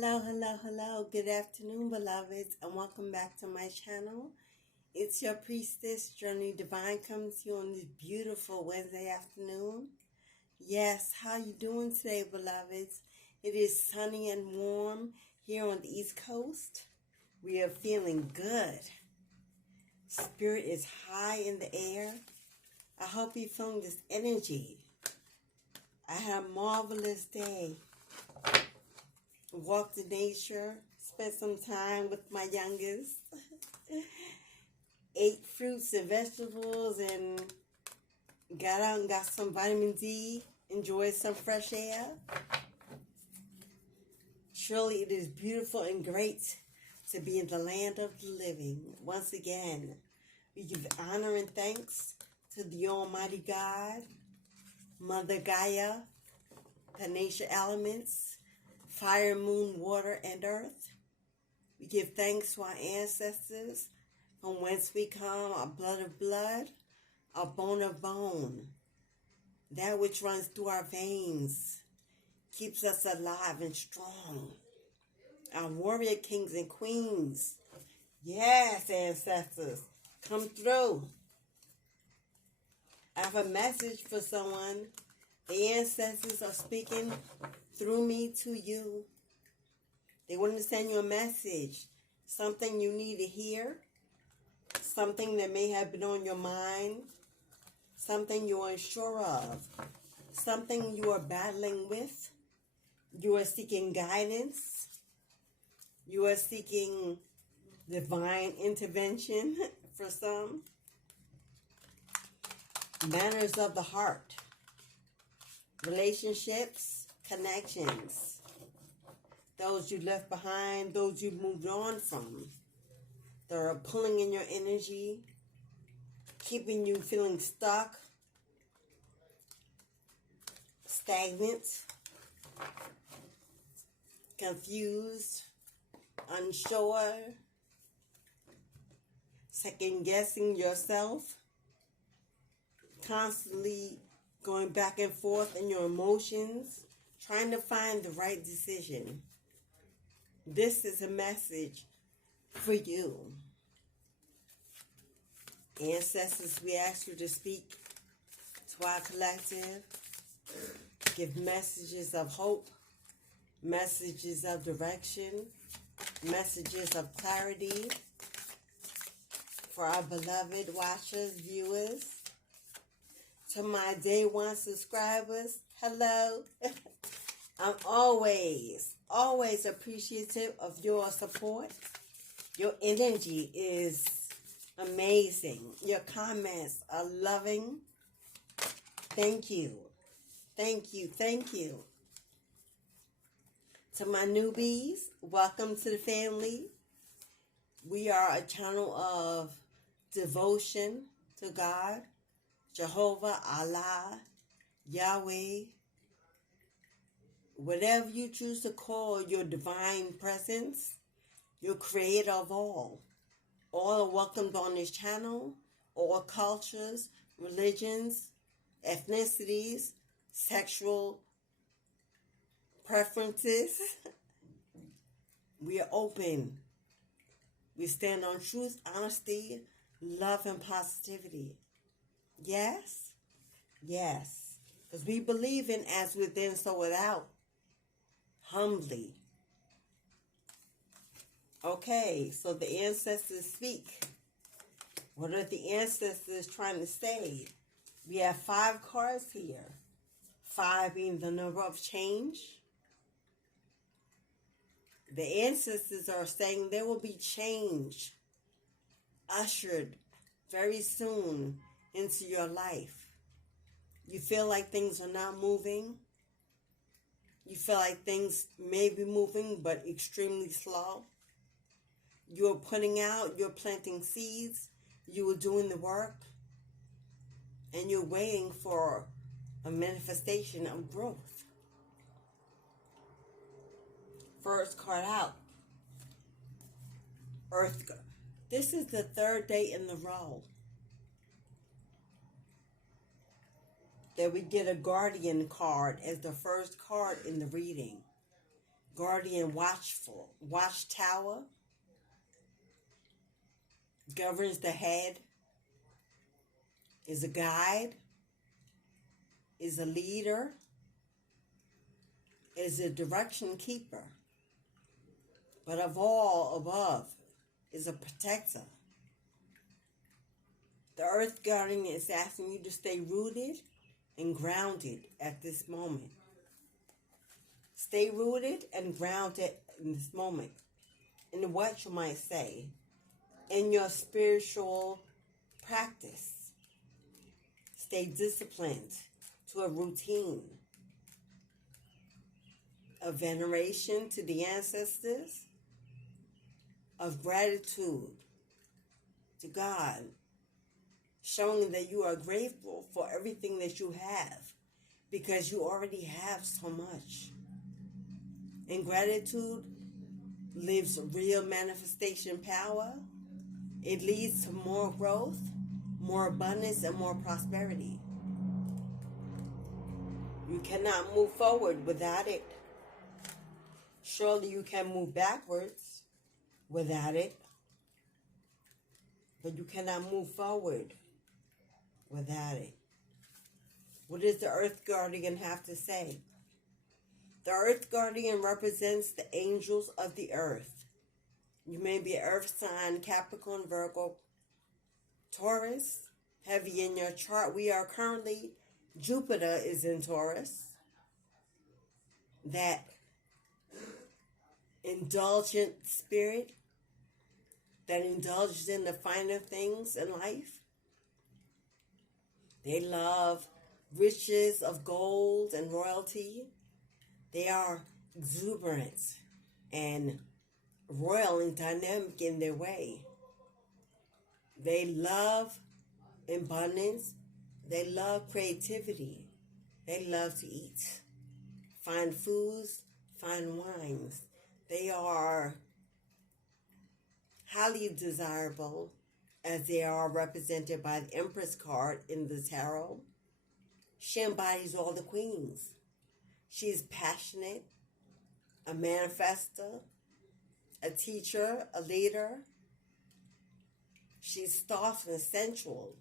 Hello, hello, hello. Good afternoon, beloveds, and welcome back to my channel. It's your priestess, Journey Divine, coming to you on this beautiful Wednesday afternoon. Yes, how you doing today, beloveds? It is sunny and warm here on the East Coast. We are feeling good. Spirit is high in the air. I hope you're feeling this energy. I had a marvelous day. Walked in nature, spent some time with my youngest, ate fruits and vegetables, and got out and got some vitamin D, enjoyed some fresh air. Surely it is beautiful and great to be in the land of the living. Once again, we give honor and thanks to the Almighty God, Mother Gaia, the nature elements, fire, moon, water, and earth. We give thanks to our ancestors, from whence we come, our blood of blood, our bone of bone. That which runs through our veins keeps us alive and strong. Our warrior kings and queens. Yes, ancestors, come through. I have a message for someone. The ancestors are speaking through me to you. They want to send you a message, something you need to hear, something that may have been on your mind, something you're unsure of, something you are battling with. You are seeking guidance. You are seeking divine intervention for some. Matters of the heart, relationships, connections, those you left behind, those you moved on from, that are pulling in your energy, keeping you feeling stuck, stagnant, confused, unsure, second-guessing yourself, constantly going back and forth in your emotions, trying to find the right decision. This is a message for you. Ancestors, we ask you to speak to our collective, give messages of hope, messages of direction, messages of clarity for our beloved watchers, viewers. To my day one subscribers, hello. I'm always appreciative of your support. Your energy is amazing. Your comments are loving. Thank you. Thank you. Thank you. To my newbies, welcome to the family. We are a channel of devotion to God, Jehovah, Allah, Yahweh, whatever you choose to call your divine presence, your creator of all. All are welcomed on this channel. All cultures, religions, ethnicities, sexual preferences. We are open. We stand on truth, honesty, love, and positivity. Yes? Yes. Because we believe in as within, so without. Humbly. Okay, so the ancestors speak. What are the ancestors trying to say? We have 5 cards here. 5 being the number of change. The ancestors are saying there will be change ushered very soon into your life. You feel like things are not moving. You feel like things may be moving, but extremely slow. You're putting out, you're planting seeds, you are doing the work, and you're waiting for a manifestation of growth. First card out, Earth. This is the 3rd day in the row that we get a Guardian card as the first card in the reading. guardian watchtower, governs the head, is a guide, is a leader, is a direction keeper, but of all above is a protector. The earth guardian is asking you to stay rooted and grounded at this moment. Stay rooted and grounded in this moment. In what you might say, in your spiritual practice. Stay disciplined to a routine of veneration to the ancestors, of gratitude to God, showing that you are grateful for everything that you have because you already have so much. And gratitude lives real manifestation power. It leads to more growth, more abundance, and more prosperity. You cannot move forward without it. Surely you can move backwards without it, but you cannot move forward without it. What does the Earth Guardian have to say? The Earth Guardian represents the angels of the earth. You may be Earth sign, Capricorn, Virgo, Taurus, heavy in your chart. We are currently, Jupiter is in Taurus. That indulgent spirit that indulges in the finer things in life. They love riches of gold and royalty. They are exuberant and royal and dynamic in their way. They love abundance. They love creativity. They love to eat. Fine foods, fine wines. They are highly desirable as they are represented by the Empress card in the tarot. She embodies all the queens. She is passionate, a manifester, a teacher, a leader. She's soft and sensual.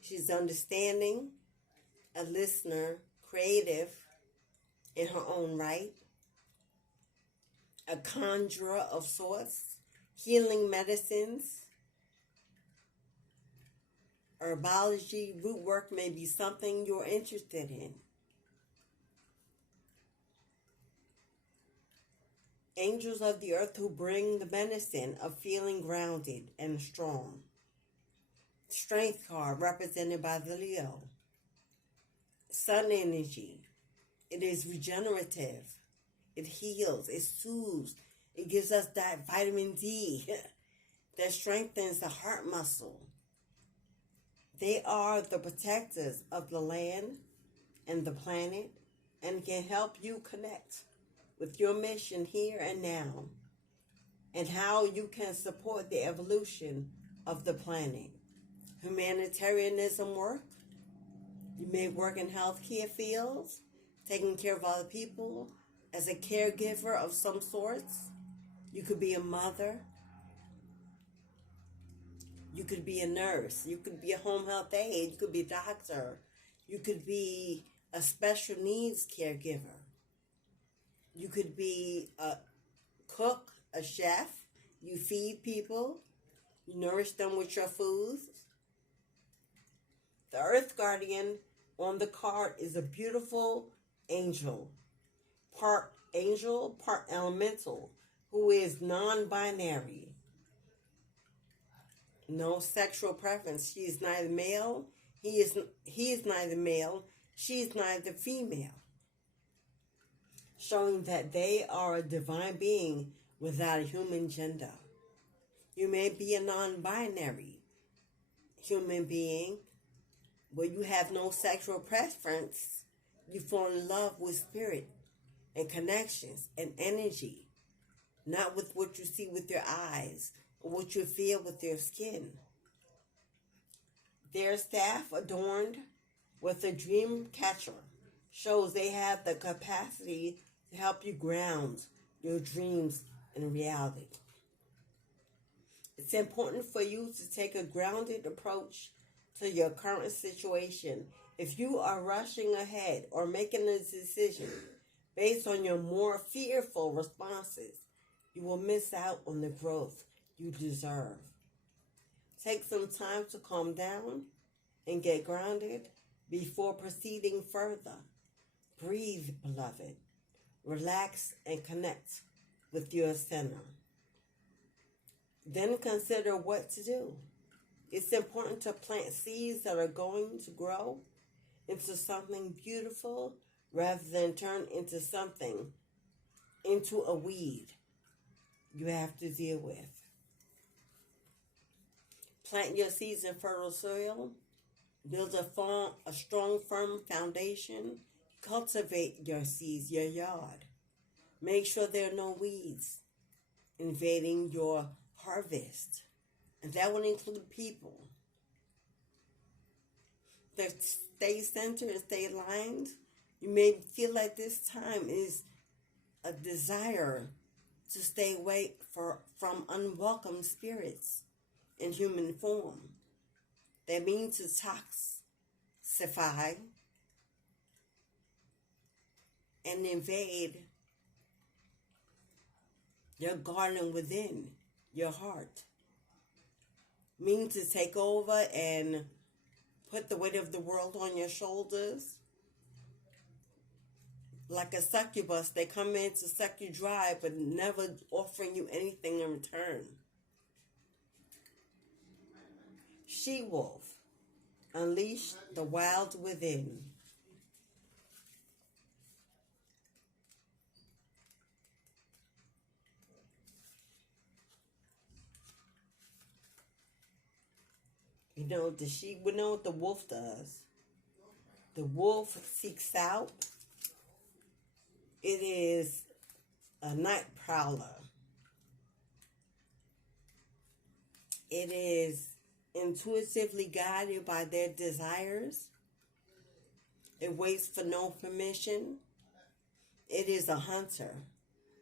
She's understanding, a listener, creative in her own right, a conjurer of sorts, healing medicines, herbology, root work may be something you're interested in. Angels of the earth who bring the medicine of feeling grounded and strong. Strength card represented by the Leo. Sun energy. It is regenerative. It heals. It soothes. It gives us that vitamin D that strengthens the heart muscle. They are the protectors of the land and the planet and can help you connect with your mission here and now and how you can support the evolution of the planet. Humanitarianism work. You may work in healthcare fields, taking care of other people as a caregiver of some sorts. You could be a mother. You could be a nurse. You could be a home health aide. You could be a doctor. You could be a special needs caregiver. You could be a cook, a chef. You feed people. You nourish them with your foods. The Earth Guardian on the card is a beautiful angel. Part angel, part elemental, who is non-binary. No sexual preference. She is neither male. He is neither male. She is neither female. Showing that they are a divine being without a human gender. You may be a non-binary human being where you have no sexual preference. You fall in love with spirit and connections and energy, not with what you see with your eyes or what you feel with your skin. Their staff adorned with a dream catcher shows they have the capacity to help you ground your dreams in reality. It's important for you to take a grounded approach to your current situation. If you are rushing ahead or making a decision based on your more fearful responses, you will miss out on the growth you deserve. Take some time to calm down and get grounded before proceeding further. Breathe, beloved. Relax and connect with your center. Then consider what to do. It's important to plant seeds that are going to grow into something beautiful rather than turn into a weed you have to deal with. Plant your seeds in fertile soil. Build a strong, firm foundation. Cultivate your seeds, your yard. Make sure there are no weeds invading your harvest. And that would include people. Stay centered and stay aligned. You may feel like this time is a desire to stay away from unwelcome spirits in human form. That means to toxify and invade your garden within your heart. Mean to take over and put the weight of the world on your shoulders. Like a succubus, they come in to suck you dry, but never offering you anything in return. She-wolf, unleash the wild within. We know what the wolf does. The wolf seeks out. It is a night prowler. It is intuitively guided by their desires. It waits for no permission. It is a hunter,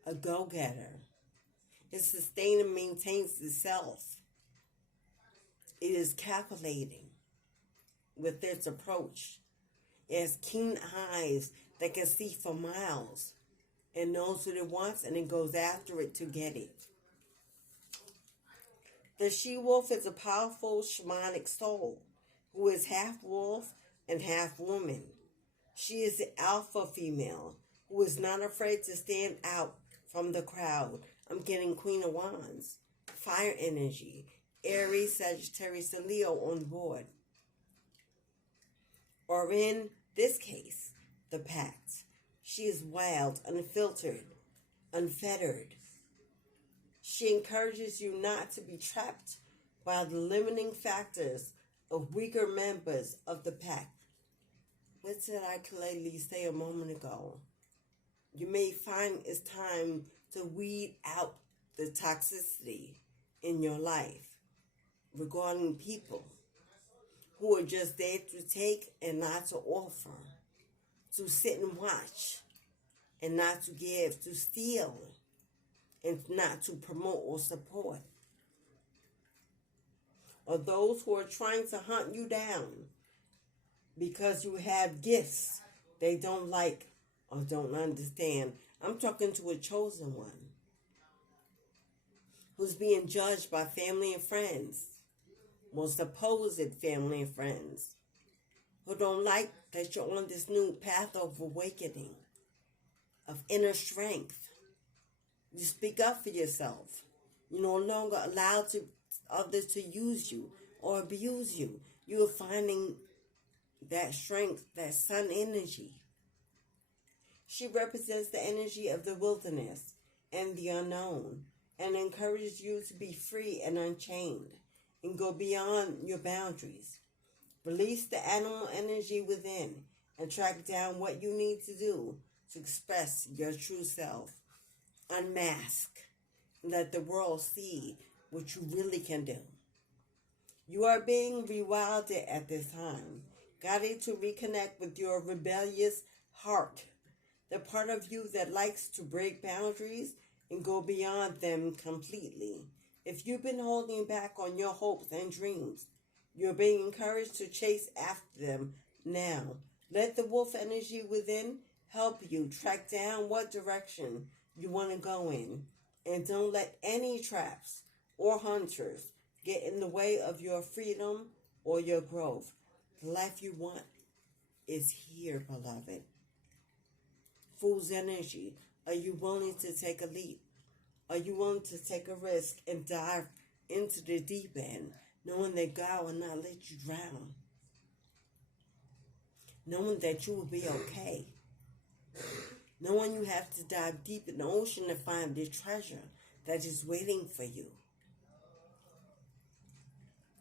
a go-getter. It sustains and maintains itself. It is calculating with its approach. It has keen eyes that can see for miles and knows what it wants, and it goes after it to get it. The she-wolf is a powerful shamanic soul who is half wolf and half woman. She is the alpha female who is not afraid to stand out from the crowd. I'm getting Queen of Wands, fire energy, Aries, Sagittarius, and Leo on board. Or in this case, the pact. She is wild, unfiltered, unfettered. She encourages you not to be trapped by the limiting factors of weaker members of the pack. What did I clearly say a moment ago? You may find it's time to weed out the toxicity in your life regarding people who are just there to take and not to offer, to sit and watch and not to give, to steal and not to promote or support. Or those who are trying to hunt you down because you have gifts they don't like or don't understand. I'm talking to a chosen one who's being judged by family and friends, well, supposed family and friends, who don't like that you're on this new path of awakening, of inner strength. You speak up for yourself. You're no longer allowed others to use you or abuse you. You are finding that strength, that sun energy. She represents the energy of the wilderness and the unknown, and encourages you to be free and unchained and go beyond your boundaries. Release the animal energy within and track down what you need to do to express your true self. Unmask and let the world see what you really can do. You are being rewilded at this time, guided to reconnect with your rebellious heart the part of you that likes to break boundaries and go beyond them completely. If you've been holding back on your hopes and dreams, you're being encouraged to chase after them now. Let the wolf energy within help you track down what direction you want to go in. And don't let any traps or hunters get in the way of your freedom or your growth. The life you want is here, beloved. Fool's energy. Are you willing to take a leap? Are you willing to take a risk and dive into the deep end, knowing that God will not let you drown? Knowing that you will be okay. Knowing you have to dive deep in the ocean to find the treasure that is waiting for you.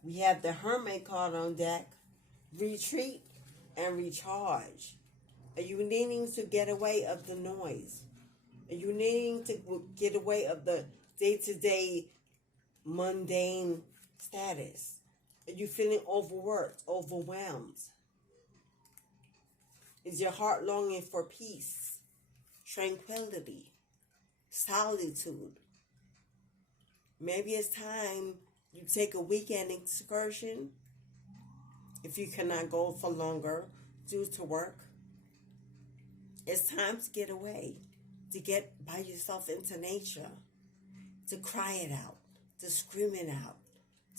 We have the Hermit card on deck. Retreat and recharge. Are you needing to get away of the noise? Are you needing to get away of the day-to-day mundane status? Are you feeling overworked, overwhelmed? Is your heart longing for peace, tranquility, solitude? Maybe it's time you take a weekend excursion if you cannot go for longer due to work. It's time to get away, to get by yourself into nature, to cry it out, to scream it out,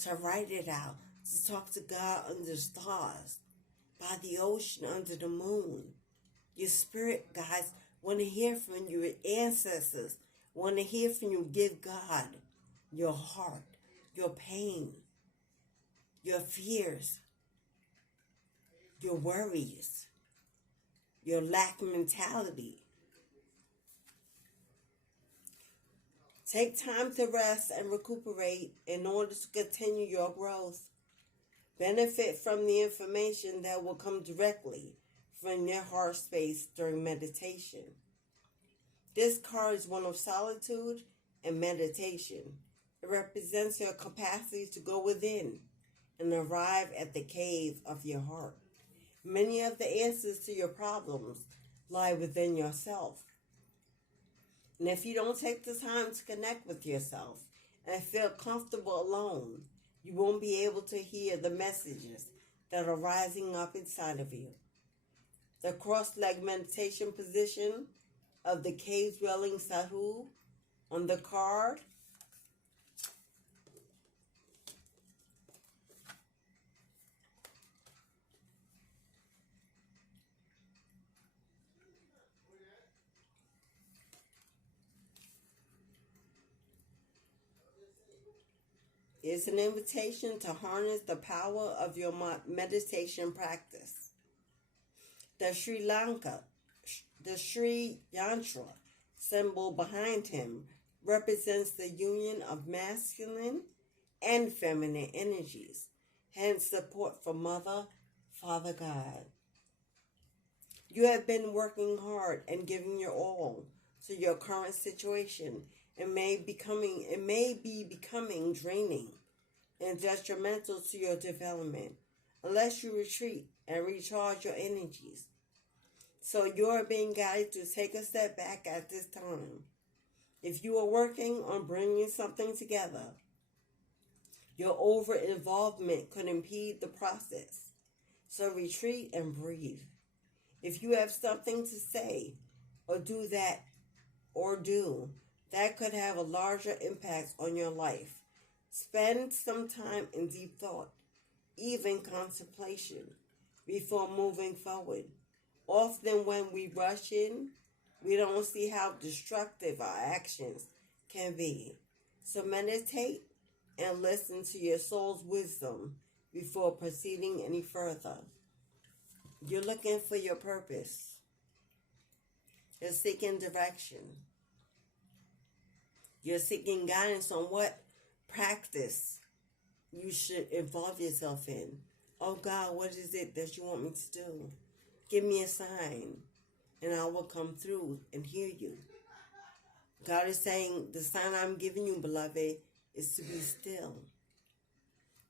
to write it out, to talk to God under the stars, by the ocean, under the moon. Your spirit guides want to hear from your ancestors, want to hear from you. Give God your heart, your pain, your fears, your worries, your lack mentality. Take time to rest and recuperate in order to continue your growth. Benefit from the information that will come directly from your heart space during meditation. This card is one of solitude and meditation. It represents your capacity to go within and arrive at the cave of your heart. Many of the answers to your problems lie within yourself. And if you don't take the time to connect with yourself and feel comfortable alone, you won't be able to hear the messages that are rising up inside of you. The cross-leg meditation position of the cave-dwelling Sahu on the card is an invitation to harness the power of your meditation practice. The Sri Yantra symbol behind him represents the union of masculine and feminine energies, hence support for Mother, Father God. You have been working hard and giving your all to your current situation. It may be becoming draining and detrimental to your development unless you retreat and recharge your energies. So you are being guided to take a step back at this time. If you are working on bringing something together, your over-involvement could impede the process. So retreat and breathe. If you have something to say or do that could have a larger impact on your life, spend some time in deep thought, even contemplation, before moving forward. Often when we rush in, we don't see how destructive our actions can be. So meditate and listen to your soul's wisdom before proceeding any further. You're looking for your purpose. You're seeking direction. You're seeking guidance on what practice you should involve yourself in. Oh God, what is it that you want me to do? Give me a sign, and I will come through and hear you. God is saying, the sign I'm giving you, beloved, is to be still.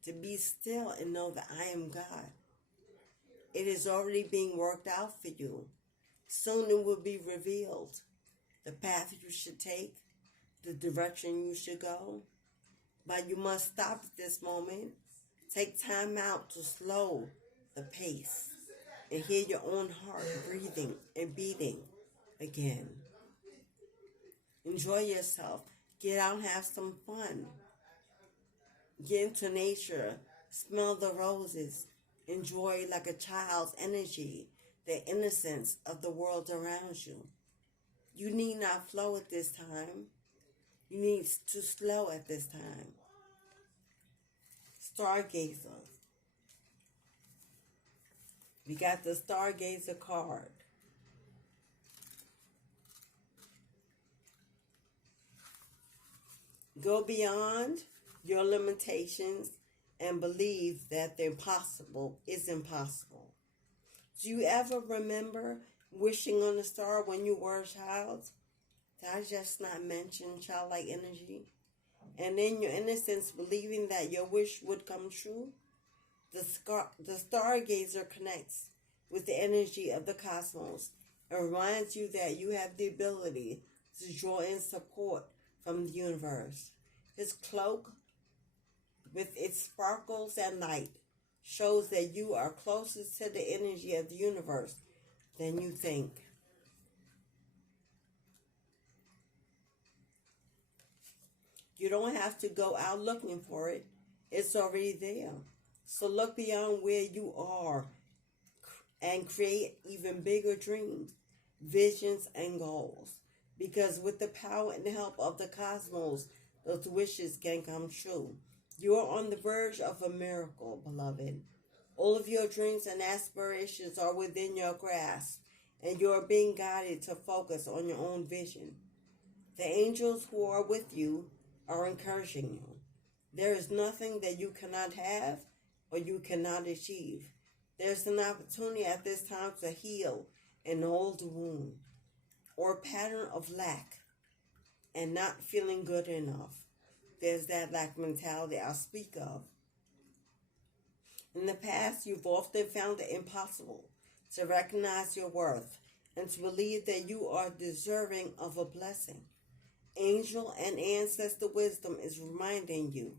To be still and know that I am God. It is already being worked out for you. Soon it will be revealed the path you should take, the direction you should go. But you must stop at this moment. Take time out to slow the pace and hear your own heart breathing and beating again. Enjoy yourself. Get out and have some fun. Get into nature. Smell the roses. Enjoy like a child's energy, the innocence of the world around you. You need not flow at this time. You need to slow at this time. Stargazer. We got the Stargazer card. Go beyond your limitations and believe that the impossible is impossible. Do you ever remember wishing on a star when you were a child? Did I just not mention childlike energy? And in your innocence, believing that your wish would come true? The stargazer connects with the energy of the cosmos and reminds you that you have the ability to draw in support from the universe. His cloak, with its sparkles and light, shows that you are closest to the energy of the universe than you think. You don't have to go out looking for it. It's already there. So look beyond where you are and create even bigger dreams, visions, and goals. Because with the power and the help of the cosmos, those wishes can come true. You are on the verge of a miracle, beloved. All of your dreams and aspirations are within your grasp, and you are being guided to focus on your own vision. The angels who are with you are encouraging you. There is nothing that you cannot have or you cannot achieve. There's an opportunity at this time to heal an old wound or pattern of lack and not feeling good enough. There's that lack mentality I'll speak of. In the past, you've often found it impossible to recognize your worth and to believe that you are deserving of a blessing. Angel and ancestor wisdom is reminding you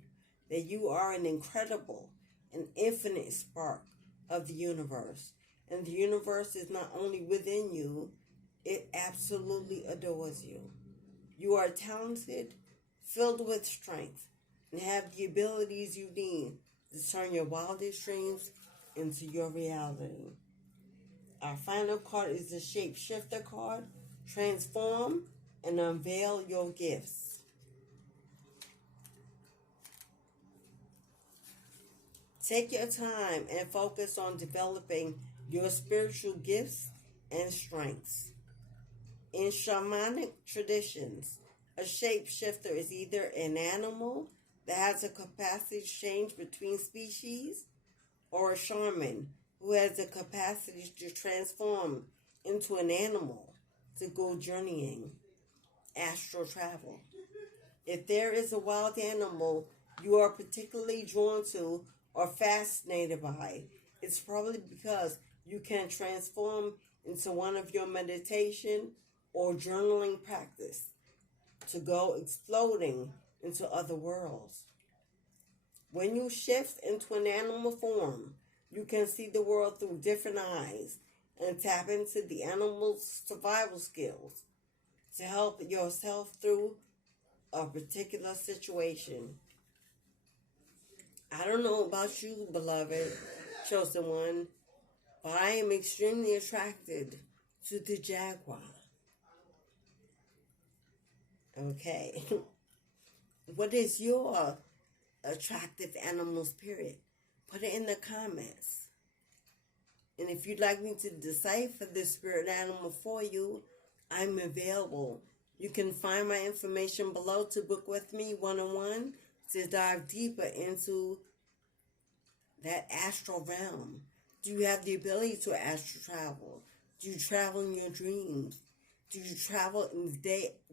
that you are an incredible and infinite spark of the universe. And the universe is not only within you, it absolutely adores you. You are talented, filled with strength, and have the abilities you need to turn your wildest dreams into your reality. Our final card is the Shapeshifter card. Transform and unveil your gifts. Take your time and focus on developing your spiritual gifts and strengths. In shamanic traditions, a shapeshifter is either an animal that has a capacity to change between species, or a shaman who has the capacity to transform into an animal to go journeying, astral travel. If there is a wild animal you are particularly drawn to or fascinated by, it's probably because you can transform into one of your meditation or journaling practice to go exploding into other worlds. When you shift into an animal form, you can see the world through different eyes and tap into the animal's survival skills to help yourself through a particular situation. I don't know about you, beloved, chosen one, but I am extremely attracted to the jaguar. Okay. What is your attractive animal spirit? Put it in the comments. And if you'd like me to decipher this spirit animal for you, I'm available. You can find my information below to book with me one-on-one to dive deeper into that astral realm. Do you have the ability to astral travel? Do you travel in your dreams? Do you travel in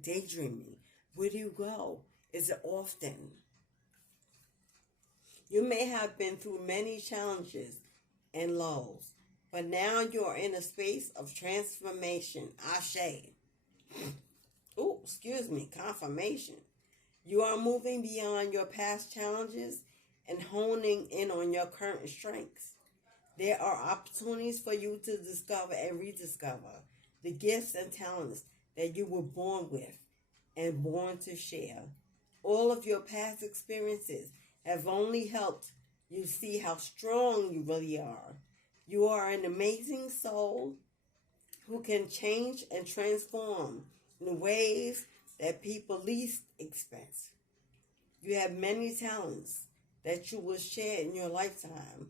daydreaming? Where do you go? Is it often? You may have been through many challenges and lows, But now you are in a space of transformation. Ashe. Confirmation. You are moving beyond your past challenges and honing in on your current strengths. There are opportunities for you to discover and rediscover the gifts and talents that you were born with and born to share. All of your past experiences have only helped you see how strong you really are. You are an amazing soul who can change and transform in ways that people least expect. You have many talents that you will share in your lifetime.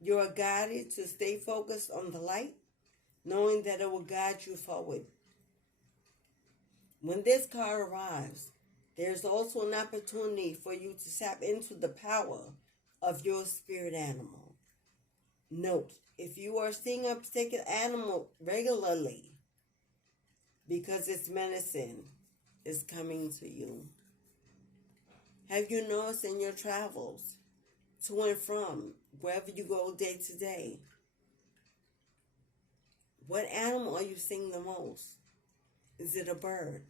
You are guided to stay focused on the light, knowing that it will guide you forward. When this card arrives, there's also an opportunity for you to tap into the power of your spirit animal. Note, if you are seeing a particular animal regularly, because its medicine is coming to you. Have you noticed in your travels to and from wherever you go day to day, what animal are you seeing the most? Is it a bird?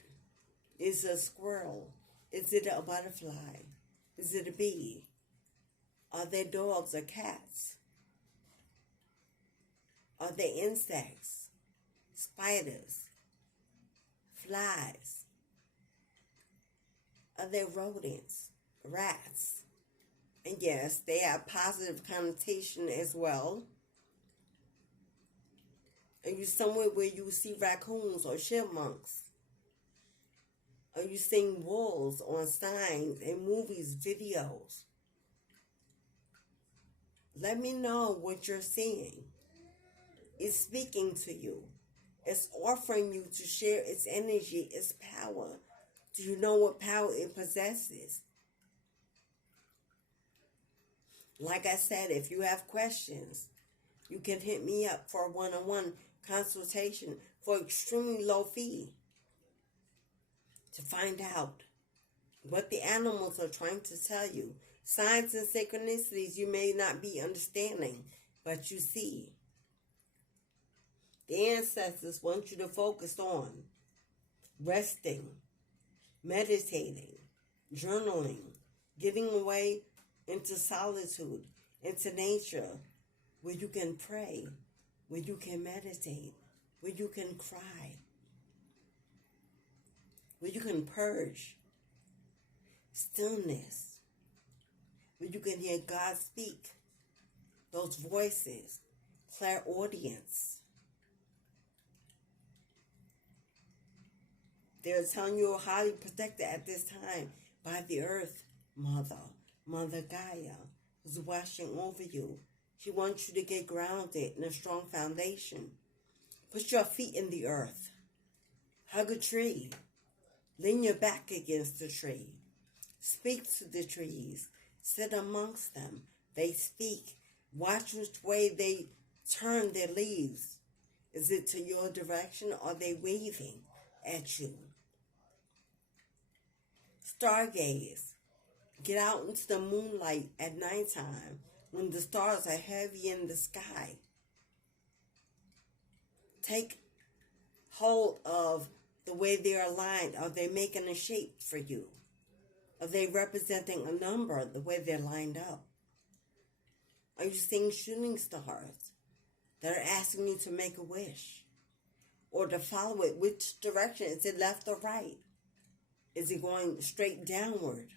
Is it a squirrel? Is it a butterfly? Is it a bee? Are they dogs or cats? Are they insects, spiders, flies? Are they rodents, rats? And yes, they have positive connotation as well. Are you somewhere where you see raccoons or chipmunks? Are you seeing wolves on signs in movies, videos? Let me know what you're seeing. It's speaking to you. It's offering you to share its energy, its power. Do you know what power it possesses? Like I said, if you have questions, you can hit me up for a one-on-one consultation for extremely low fee to find out what the animals are trying to tell you. Signs and synchronicities you may not be understanding, but you see. The ancestors want you to focus on resting, meditating, journaling, getting away into solitude, into nature, where you can pray, where you can meditate, where you can cry, where you can purge, stillness, where you can hear God speak, those voices, clairaudience. They're telling you you're highly protected at this time by the earth, Mother Gaia, who's watching over you. She wants you to get grounded in a strong foundation. Put your feet in the earth. Hug a tree. Lean your back against the tree. Speak to the trees. Sit amongst them. They speak. Watch which way they turn their leaves. Is it to your direction or are they waving at you? Stargaze. Get out into the moonlight at nighttime when the stars are heavy in the sky. Take hold of the way they're aligned. Are they making a shape for you? Are they representing a number the way they're lined up? Are you seeing shooting stars that are asking you to make a wish? Or to follow it? Which direction? Is it left or right? Is it going straight downward?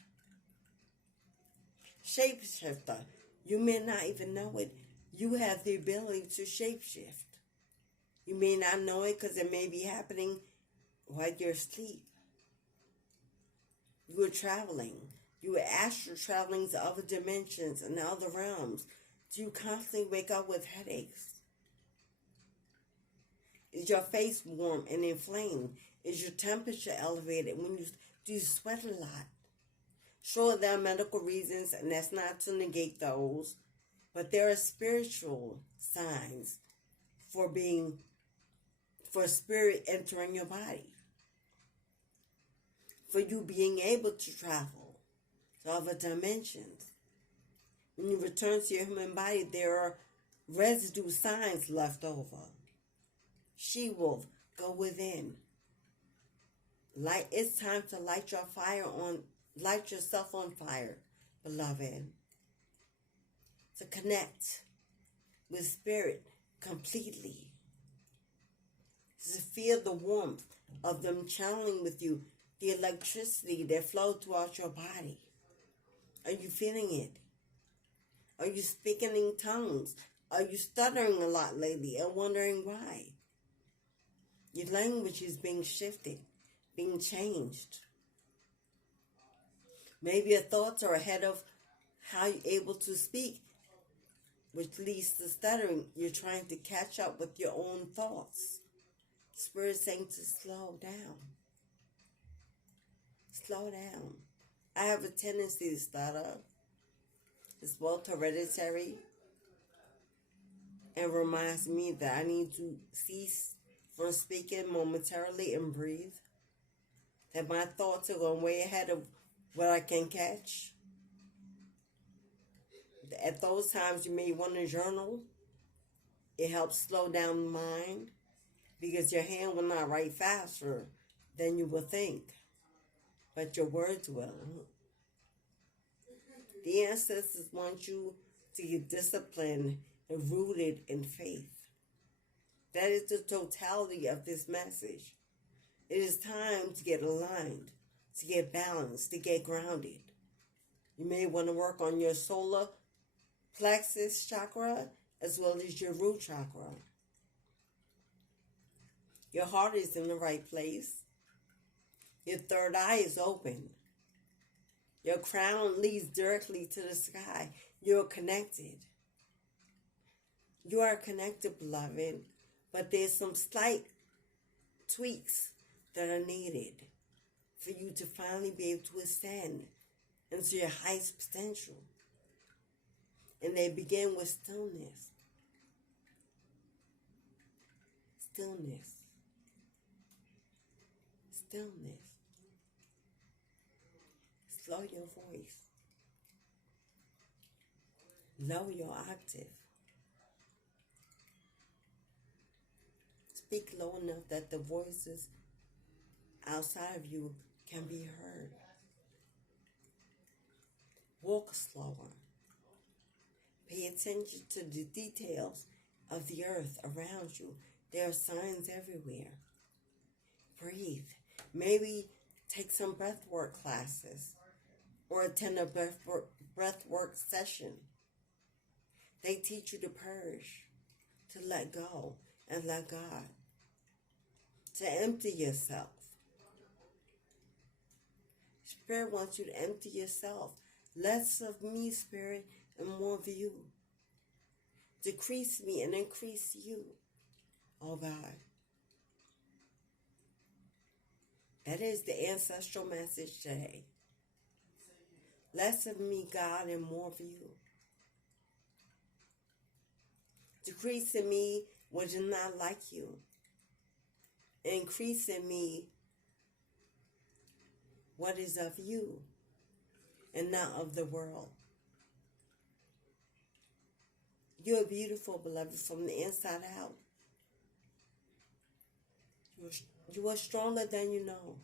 Shapeshifter. You may not even know it. You have the ability to shapeshift. You may not know it because it may be happening while you're asleep. You are traveling. You are astral traveling to other dimensions and other realms. Do you constantly wake up with headaches? Is your face warm and inflamed? Is your temperature elevated? Do you sweat a lot? Sure, there are medical reasons, and that's not to negate those, but there are spiritual signs for spirit entering your body, for you being able to travel to other dimensions. When you return to your human body, there are residue signs left over. She will go within. It's time to light yourself on fire, beloved. To connect with spirit completely. To feel the warmth of them channeling with you, the electricity that flows throughout your body. Are you feeling it? Are you speaking in tongues? Are you stuttering a lot lately and wondering why? Your language is being shifted, being changed. Maybe your thoughts are ahead of how you're able to speak, which leads to stuttering. You're trying to catch up with your own thoughts. Spirit saying to slow down. Slow down. I have a tendency to stutter. It's both hereditary and reminds me that I need to cease from speaking momentarily and breathe. That my thoughts are going way ahead of what I can catch. At those times, you may want to journal. It helps slow down the mind because your hand will not write faster than you will think, but your words will. The ancestors want you to get disciplined and rooted in faith. That is the totality of this message. It is time to get aligned, to get balanced, to get grounded. You may want to work on your solar plexus chakra as well as your root chakra. Your heart is in the right place. Your third eye is open. Your crown leads directly to the sky. You're connected. You are connected, beloved, but there's some slight tweaks that are needed for you to finally be able to ascend into your highest potential. And they begin with stillness. Stillness. Stillness. Slow your voice. Lower your octave. Speak low enough that the voices outside of you can be heard. Walk slower. Pay attention to the details of the earth around you. There are signs everywhere. Breathe. Maybe take some breathwork classes or attend a breathwork session. They teach you to purge, to let go and let God, to empty yourself. Spirit wants you to empty yourself. Less of me, Spirit, and more of you. Decrease me and increase you, oh God. That is the ancestral message today. Less of me, God, and more of you. Decrease in me what is not like you. Increase in me what is of you and not of the world. You are beautiful, beloved, from the inside out. You are stronger than you know.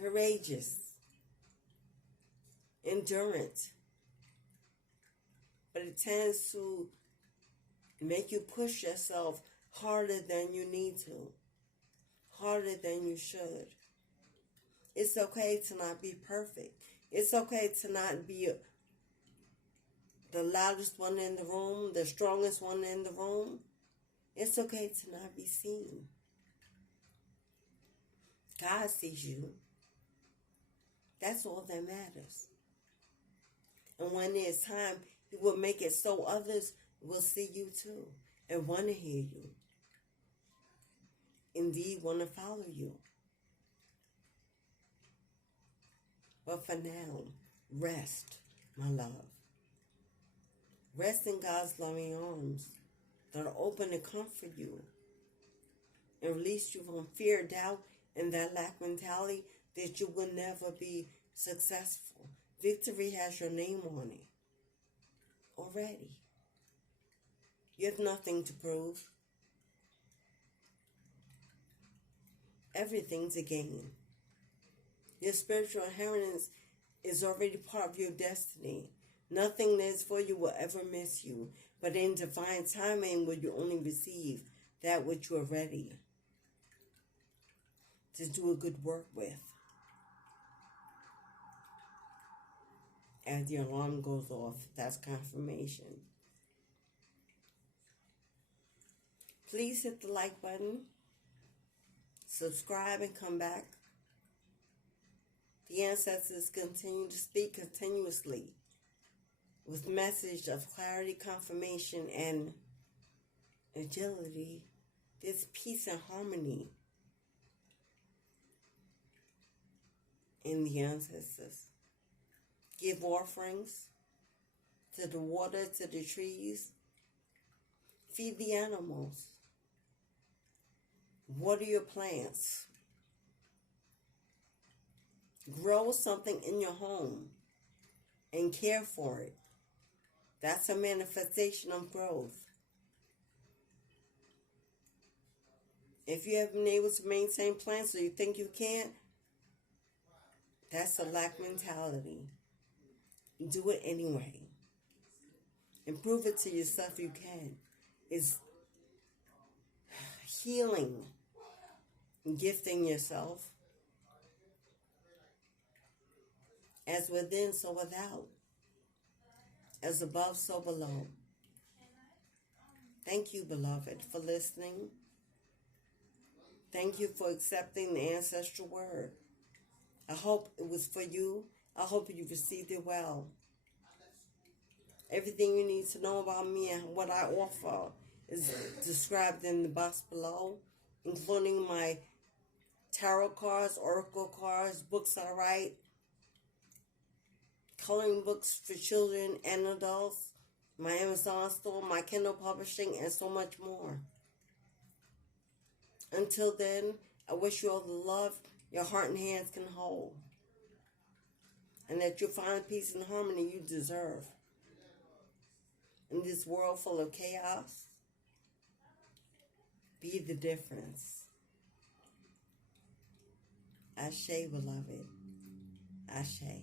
Courageous. Endurance. But it tends to make you push yourself harder than you need to. Harder than you should. It's okay to not be perfect. It's okay to not be the loudest one in the room, the strongest one in the room. It's okay to not be seen. God sees you. That's all that matters. And when there's time, He will make it so others will see you too and want to hear you. Indeed, want to follow you. But for now, rest, my love. Rest in God's loving arms that are open to comfort you and release you from fear, doubt, and that lack mentality that you will never be successful. Victory has your name on it already. You have nothing to prove. Everything's a gain. Your spiritual inheritance is already part of your destiny. Nothing that is for you will ever miss you, but in divine timing will you only receive that which you are ready to do a good work with. As the alarm goes off, that's confirmation. Please hit the like button, subscribe, and come back. The ancestors continue to speak continuously with message of clarity, confirmation, and agility. There's peace and harmony in the ancestors. Give offerings to the water, to the trees. Feed the animals. Water your plants. Grow something in your home and care for it. That's a manifestation of growth. If you haven't been able to maintain plants or you think you can't, that's a lack mentality. Do it anyway. And prove it to yourself you can. It's healing, gifting yourself. As within, so without. As above, so below. Thank you, beloved, for listening. Thank you for accepting the ancestral word. I hope it was for you. I hope you received it well. Everything you need to know about me and what I offer is described in the box below, including my tarot cards, oracle cards, books I write, coloring books for children and adults, my Amazon store, my Kindle publishing, and so much more. Until then, I wish you all the love your heart and hands can hold, and that you'll find peace and harmony you deserve. In this world full of chaos, be the difference. Ashe, beloved. Ashe.